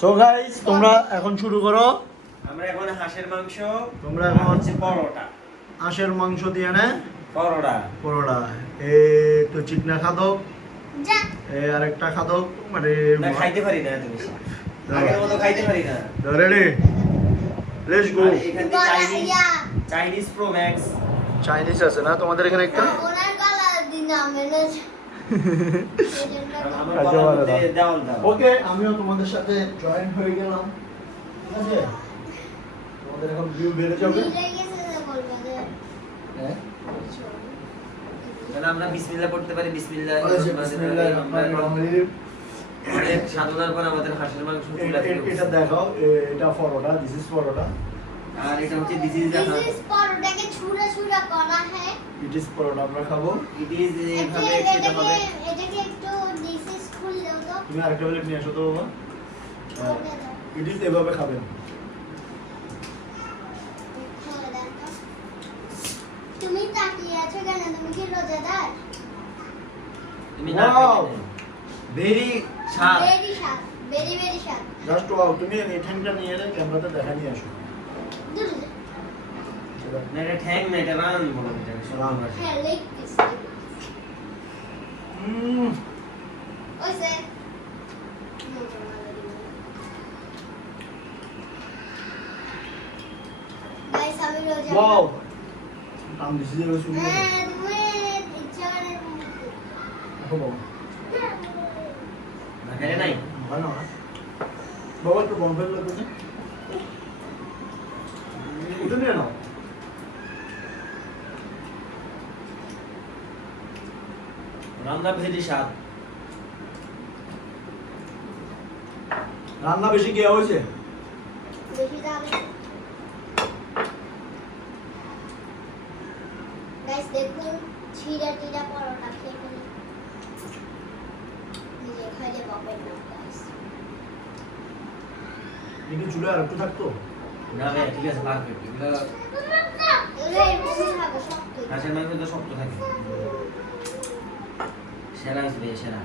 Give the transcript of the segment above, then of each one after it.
So guys তোমরা এখন শুরু করো। আমরা এখন হাঁসের মাংস, তোমরা এখন হচ্ছে পরোটা, হাঁসের মাংস দিয়ে না পরোটা পরোটা এই তো চিকনা খাদক এই আরেকটা খাদক মানে না খাইতে পারি না তুমি আগের মতো খাইতে পারি না। Ready let's go. আর এখানে চাইনিজ প্রো ম্যাক্স চাইনিজ আছে না তোমাদের এখানে একটা? ওনার গলা দিন আমেজ আমার গলার মধ্যে দেওয়াল দাও। ওকে আমিও তোমাদের সাথে জয়েন হয়ে গেলাম, ঠিক আছে? তোমাদের এখন ভিউ বেড়ে যাবে। হ্যাঁ তাহলে আমরা বিসমিল্লাহ পড়তে পারি। বিসমিল্লাহ বিসমিল্লাহির রহমানির রহিম। অনেক সাধনার পর আমাদের হাঁসের মাংস চুলা থেকে এটা দেখাও, এটা পরোটা, দিস ইজ পরোটা। আর এটা হচ্ছে দিস ইজ পরোটাকে ছুরা ছুরা করা হয়। ইট ইজ পরোটা আমরা খাবো। ইট ইজ এভাবে খেতে হবে। এটাকে একটু দিস ইজ খুল দাও তো। তুমি আরেকটা প্লেট নিয়ে আসো তো বাবা। ইট ইজ এভাবে খাবেন। তুমি তাকিয়ে আছো কেন? তুমি কি রোজাদার? তুমি না ভেরি স্বাদ। ভেরি স্বাদ, ভেরি ভেরি স্বাদ। Just wow. তুমি এই ঠ্যাংটা নিয়ে এলে ক্যামেরাতে দেখা নিয়ে আসো। দূর না এটা ঠ্যাং না, এটা রান বলো এটাকে সরান ভাষা। হ্যাঁ লেগ পিস। ওই সে গাইস আমি রোজা। ওয়াও নাম দিছি যে শুরু করো। হ্যাঁ তুমি ইচ্ছা করে দেখো বাবা। না খেলে নাই ভালো না বাবা, একটু বন্ধ করে তুমি উঠে নিয়ে নাও। রান্না ভেরি স্বাদ। রান্না বেশি কে হয়েছে? বেশি দাম। গাইস দেখুন ছিড়া টিড়া পরোটা খেয়ে ফেলি। নিজে খাইলে পাবেন না গাইস। দেখি চুলে আর একটু থাকতো। না ভাই ঠিক আছে পারফেক্ট। এগুলো এগুলো এরকমই থাকে শক্ত। হাঁসের মাংস তো শক্ত থাকে। সেরা হিসেবে সেরা।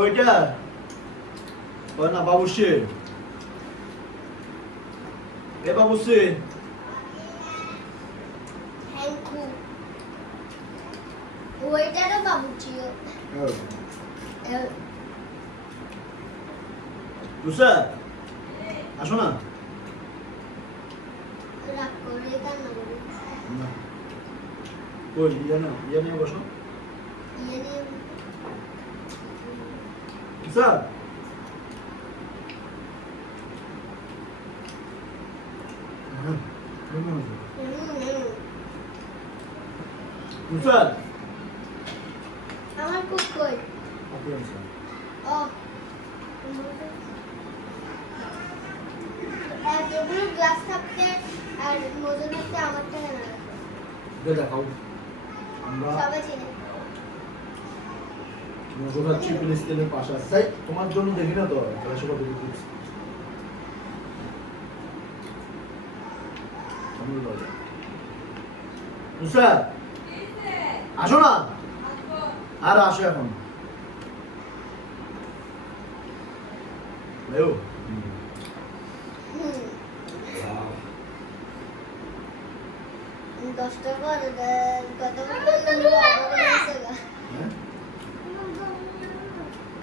ওইটা ওই না বাবুসি, এ বাবুসি থ্যাংক ইউ। ওইটারও বাবুচিও। তুষার আসো না। রাগ করে কান্না করে। না কই ইয়ে নিয়ে বসো। ইয়ে নিয়ে তুষার তুষার আমার কুক কই? ও এতগুলো গ্লাস থাকতে আর মজু থাকতে আমার টাকা না লাগবে। দেখাও আমরা সবাই চিনে। মজুরাচ্ছি ফিলিস্তিনের পাশে আছে। তাই তোমার জন্য দেখি না তো খেলাশোনা দেখি দিচ্ছি। তুষার আসো না। আর আসো এখন। লেও হুম 10 টাকা কত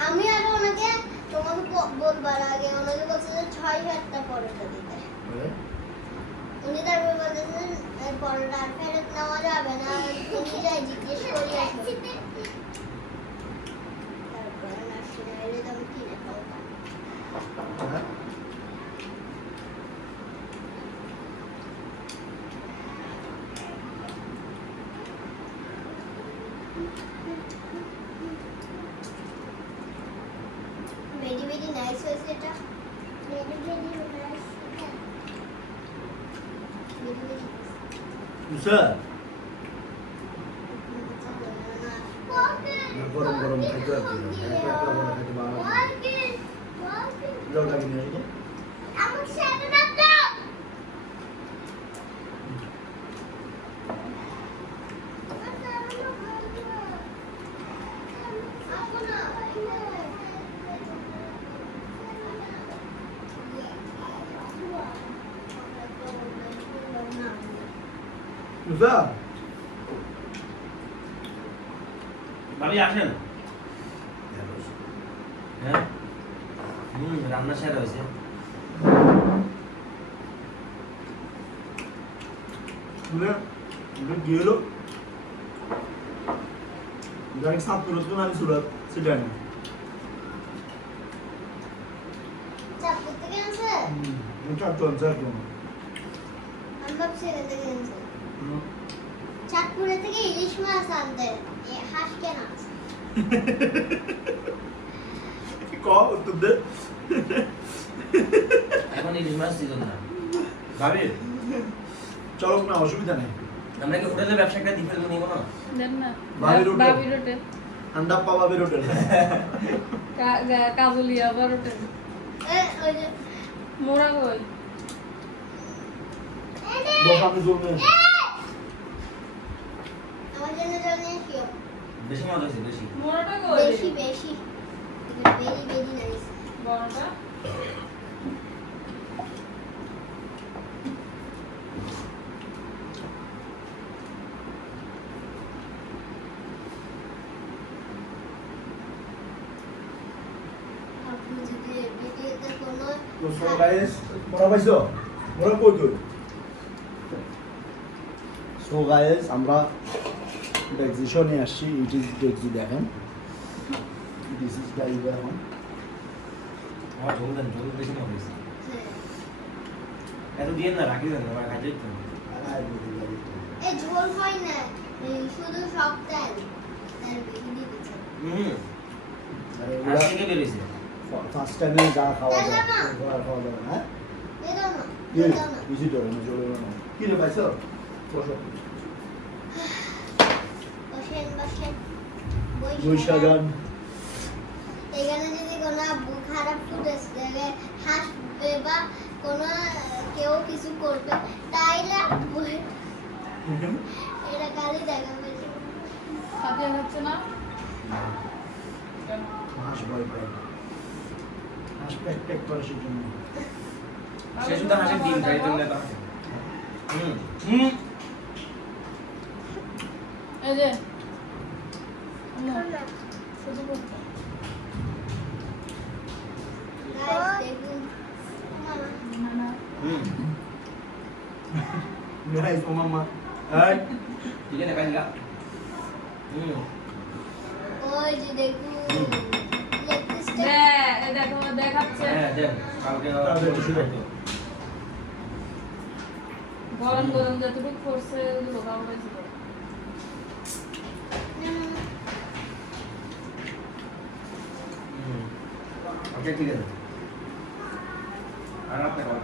আমি আরো ওনাকে তোমাকে বলবার আগে ওনাকে বলছে যে 6-7টা পরোটা দিতে। উনি তারপর বলতেছেন পরোটা আর ফেরত নেওয়া যাবে না, তুমি যাই জিজ্ঞেস করি আসো। তারপর আসি না এলে তো আমি কিনে খাবো। ভেরি ভেরি নাইস হয়েছে এটা। Very very nice. Very very তুষার গরম গরম খাইতে আর কি একটা একটা বড় খাইতে ভালো লাগে। জলটা কিনে আসো তো। আমার সাথে দাও। বুঝা ভাবি আসেন হ্যাঁ রান্না সেরা হয়েছে মানে এটা কি হলো ডাইরেক্ট সাত তুলতো না আমি সুরাত সেটা না চাঁদপুর থেকে আনছে? চারজন আমি ভাবছি এখান থেকে আনছে। চাঁদপুরে থেকে ইলিশ মাছ আনতে হাঁস কেন আছে? ক উত্তর দে এখন ইলিশ মাছ সিজন না ভাবি চলো না অসুবিধা নেই আমরা কি হোটেলে ব্যবসা একটা দিয়ে ফেলবো নিব না দেন না বাবির হোটেল। বাবির হোটেল আন্ডা পাবা বেরোটেল কাজুলিয়া আবার হোটেল ওই যে মোরা কই বস আমি জন্য আমার জন্য জানি কি বেশি মজা হয়েছে বেশি মোরাটা কই বেশি বেশি ভেরি ভেরি নাইস বড়টা আপনি যদি ভিডিওতে কোনো তো সো গাইস মোরা পাইছো মোরা কই কই সো গাইস আমরা ডেক্সিশনে আসছি ইট ইজ ডেক্সি দেখেন দিস ইজ গাইস এখন আমার ঝোল দেন ঝোল বেশি মজা হয়েছে হ্যাঁ। এত দিয়ে না রাখি দেন আমার খাইতে ইচ্ছে না। এই ঝোল হয় না এই শুধু সব তেল তেল বেশি দিয়েছে আজ থেকে বেরিয়েছে ফার্স্ট টাইমে যা খাওয়া যায় না, না। খাওয়া খাওয়া যাবে হ্যাঁ দাও না কি দাও না বেশি তো না জোরে না কি রে পাইছো বসো বসেন বসেন বৈশাগান এখানে যদি কোনো খারাপ ফুটেজ দেখে হাসবে বা কোনো কেউ কিছু করবে তাইলে এটা খালি দেখাবে সাথে হচ্ছে না হাঁস ভয় পায় হাঁস প্যাক প্যাক করে সেজন্য সে শুধু হাসে ডিম খাই জন্য তো হাসে হুম এই যে শুধু করতে গাইস দেখুন না না হুম গাইস ও মামা এই ঠিক আছে কাজ গা হুম ওই যে দেখুন লেগ পিসটা দেখো দেখাচ্ছে হ্যাঁ দেন কালকে গরম গরম যতটুকু করছে ওগুলো খাওয়া হয়েছিল ওকে ঠিক আছে আর আপনি খাওয়া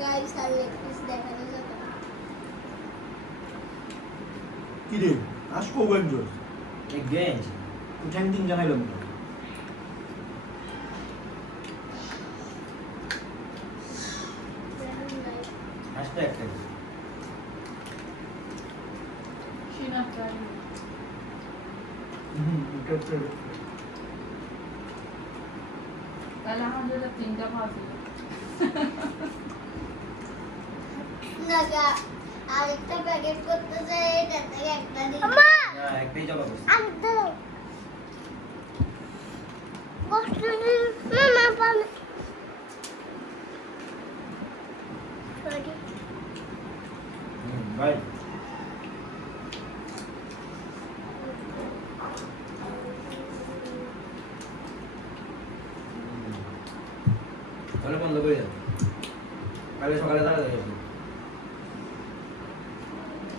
গাইস আর লেগ পিস দেখানো যাবে না। কি রে হাঁস কো গঞ্জ এক গেঞ্জ ঠ্যাং দিন জানাইলাম তো দেখুন guys, হাসতে একটা সিনা ফ্রাই তাহলে আমাদের তিনটা ভাজি না গা আরেকটা প্যাকেট করতে চাই এটা থেকে একটা দিন না একটাই জবা করছে আরেকটা দাও কষ্ট মামা পাবে সরি ভাই তাহলে বন্ধ করে যাবে কালকে সকালে তাড়াতাড়ি আসবে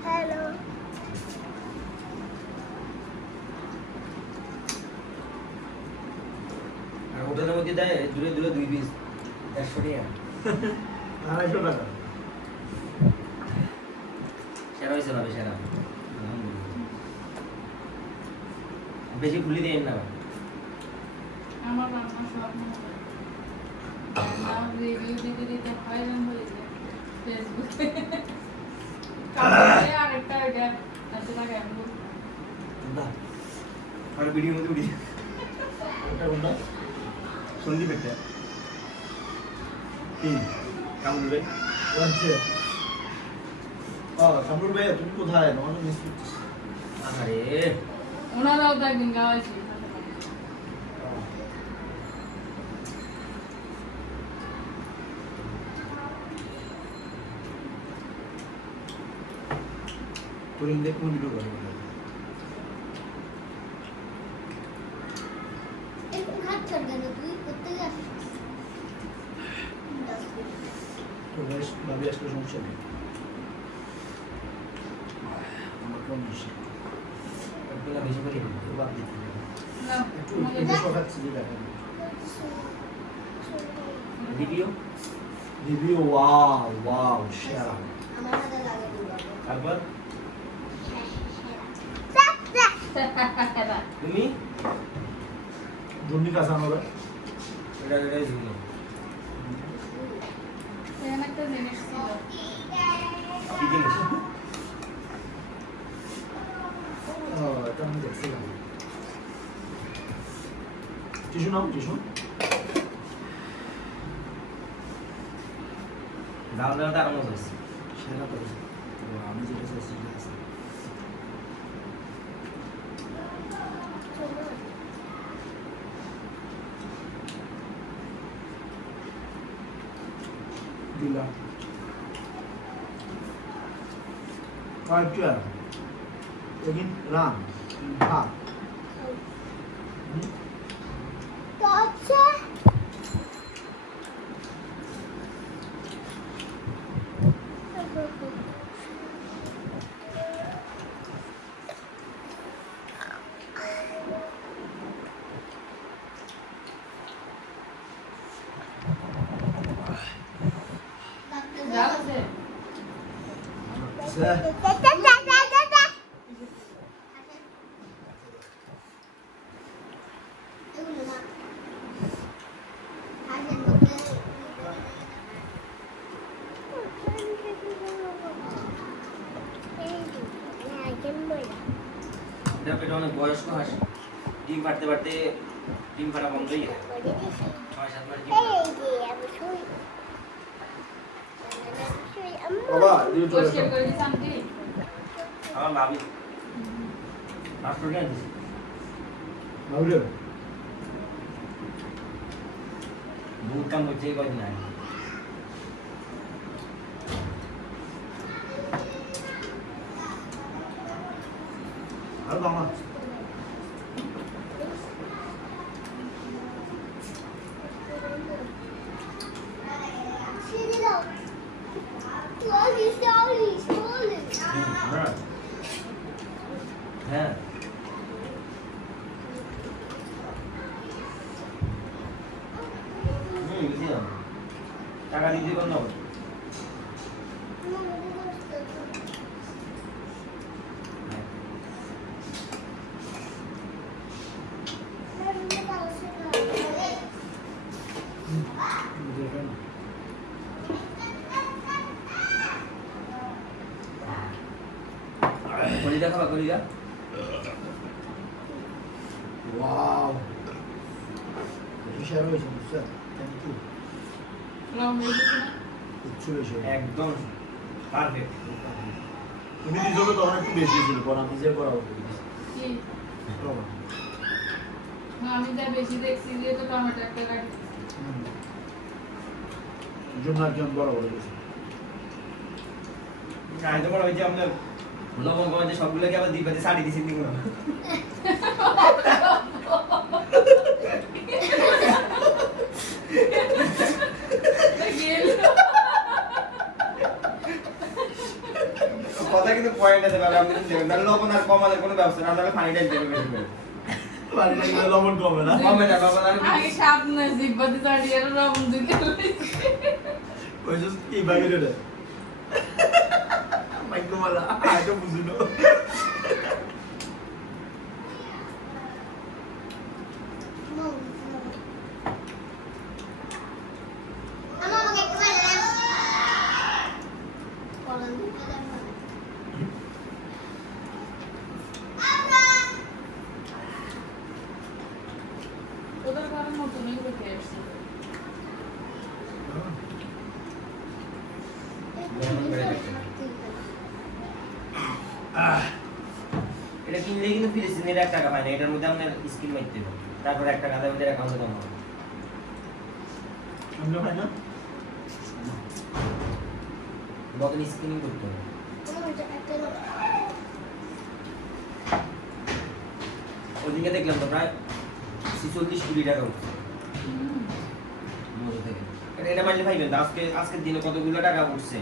হ্যালো আর হোটেলের মধ্যে দেয় দূরে দূরে 2 পিস 100 টাকা 250 টাকা সেরা হয়েছে ভাবে সেরা আলহামদুলিল্লাহ বেশি খুলি দেন না ভাই আমার রান্না সব মনে আমার রিভিউ দিতে দিতে হয়রান হয়ে যায় ফেসবুকে কালকে আরেকটা এটা আছে না কেন না আর ভিডিও মধ্যে উঠি এটা কোনটা সন্দীপ একটা তিন কামড় ভাই আচ্ছা কামরুল ভাই তুমি কোথায় নন মিস করতেছি আরে ওনারাও তো একদিন গাওয়াইছি তোর ইন্দে কোন ভিডিও করে এরকম হাত ছাড় কেন তুই করতে যাস তো বেশ ভাবি আসলে সমস্যা নেই আমার কোন বিষয় একটু না বেশি করে বাদ দিতে না একটু একটু শখাচ্ছি যে দেখেন ভিডিও রিভিউ ওয়াও ওয়াও সেরা আমার হাতে লাগে দিবা তারপর তুমি জন্ডি কাসানোরা এটা ঝুলো এখানে একটা জিনিস ছিল কি জিনিস এটা আমি দেখছিলাম টিস্যু নাও টিস্যু জাল দেওয়াটা আরো মজা হচ্ছে সেরা করেছে আমি যেটা চাইছি সেটা আছে দিলাম আচ্ছা लेकिन राम भाग তো আচ্ছা জাল আছে স্যার এগুলো না হাতের মধ্যে এটা পেটে অনেক বয়স্ক হাঁস ডিম ফাটতে ফাটতে ডিম ফাটা বন্ধ হয়ে গেছে 6-7 মাস ডিম বাবা দিও চলে পরিষ্কার করে দিস আন্টি আমার ভাবি রাষ্ট্র নিয়ে দিচ্ছে বাবুরে বহুত কাম করছে এই কদিন আগে আর বাবা ছিড়ে দাও slowly slowly slowly হ্যাঁ বুঝলাম টাকা দিতে কোন দেখেন কলিজা খাবা কলিজা ওয়াও শেয়ার হয়েছে স্যার থ্যাংক ইউ রং হয়েছে না কিচ্ছু বেশি একদম পারফেক্ট তুমি নিজেকে তখন একটু বেশি ছিল পর আমি যে করা হতো কি না আমি যা বেশি দেখছি দিয়ে তো টমেটো একটা কাটি জন্য আর কি আমি বড় বড় গেছি আইতে বড় হয়েছে আপনার লবণ কমাতে সবগুলোকে আবার দিবাতে শাড়ি দিছি দিগুলো কথা কিন্তু পয়েন্ট আছে ভাবে আপনি দেবেন তাহলে লবণ আর কমানোর কোনো ব্যবস্থা না তাহলে পানিটা দিতে বেশি করে পানিটা গেলে লবণ কমে না কমে না লবণ আর আগে সাপ না জিব্বাতে চাড়িয়ে রং দিতে ওই যে কি বাইরে রে মাইকোমালা আইটা বুঝিনো আমাকে একটু বলে দেন কলম দিতে দেন ওদের ঘরে নতুনই রেখে আসছি এটা কিনলে কিন্তু ফিলিস্তিনের 1 টাকা পায় না, এটার মধ্যে আপনার স্কিন মারতে হবে, তারপর 1 টাকা দেবেন, অ্যাকাউন্টে জমা হবে। আমিও খাই না। বদল স্কিনিং করতে হবে। ওদিকে দেখলাম তো প্রায় 46 কোটি টাকা উঠছে মধু থেকে। এটা মানলে পাইবেন তো, আজকের দিনে কতগুলো টাকা উঠছে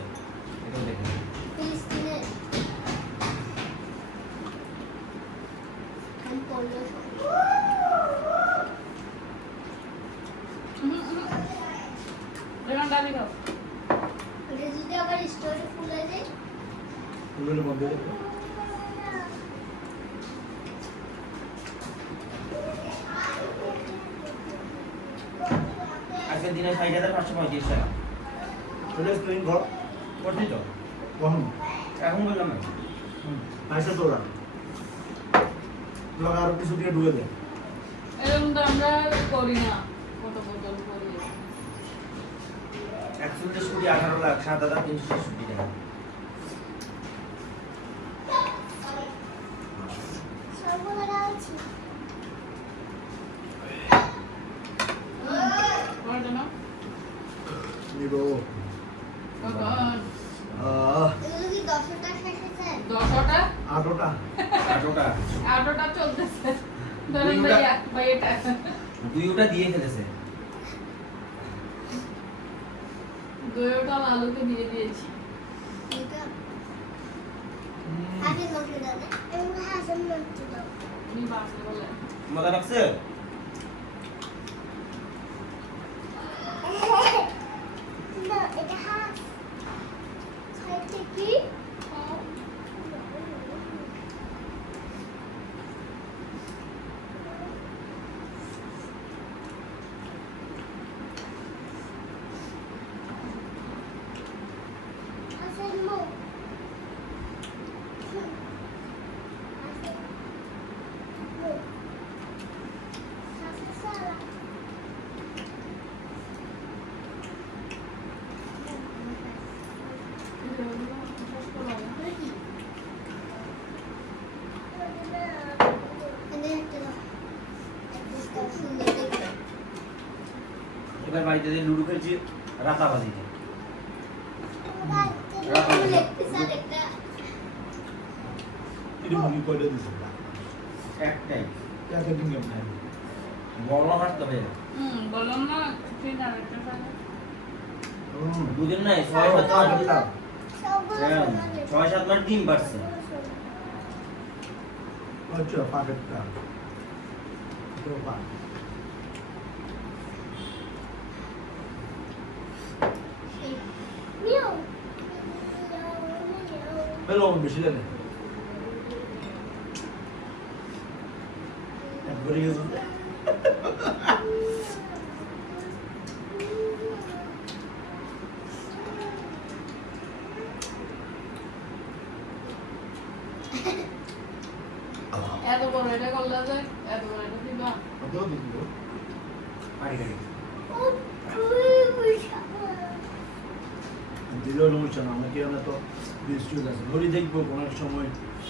এটাও দেখেন। ফিলিস্তিনে আমি পড়লো এরকম ডালি খাও। এটা যদি আবার স্টোরে খুলে যায় ফুলের মধ্যে দেখো। আজকের দিনে 60,535 টাকা এটা স্ক্রিন ঘর করছি তো, কখন এখন বললাম না। পয়সা তোলা লোক আরো কিছু দিয়ে ঢুকে দেয়। এরকম তো আমরা করি না, কত বদল করি। 41 কোটি 18,07,366 টাকা। সর্বদা আছে কয়টা না? নিব ভগবান, এগুলো কি 10 টাকা শেষ হয়েছে 10টা 8টা 8টা 8টা চলতেছে। ধরেন ভাইয়া ভাইয়াটা দুইটা দিয়ে ফেলেছে। দুইটা আলুকে দিয়ে দিয়েছি। এটা হাসির মাংস দাও না এগুলো হাসির মাংস দাও উনি বাসে বলে মজা লাগছে? না এটা হাস খাইতে কি হাসির মুখ এবার বাড়িতে যে লুডো খেলছি রাতাবাজিতে। এটা মুগি কয়টা দিছে একটাই এত দিন কেমন নাই বড় হাঁস তবে বললাম না ঠিক আছে একটা দুদিন নাই 6-7 মাস ডিম পারছে। আচ্ছা পাকেটটা তো পা হ্যালো বেশি লাগে একবারে গেছে এত বড় এটা করলে যে এত বড় এটা দিবা কত দিল পারি পারি দিলেও নমস্কার আমাকে তো বৃষ্টি আছে ঘড়ি দেখবো কোনো এক সময়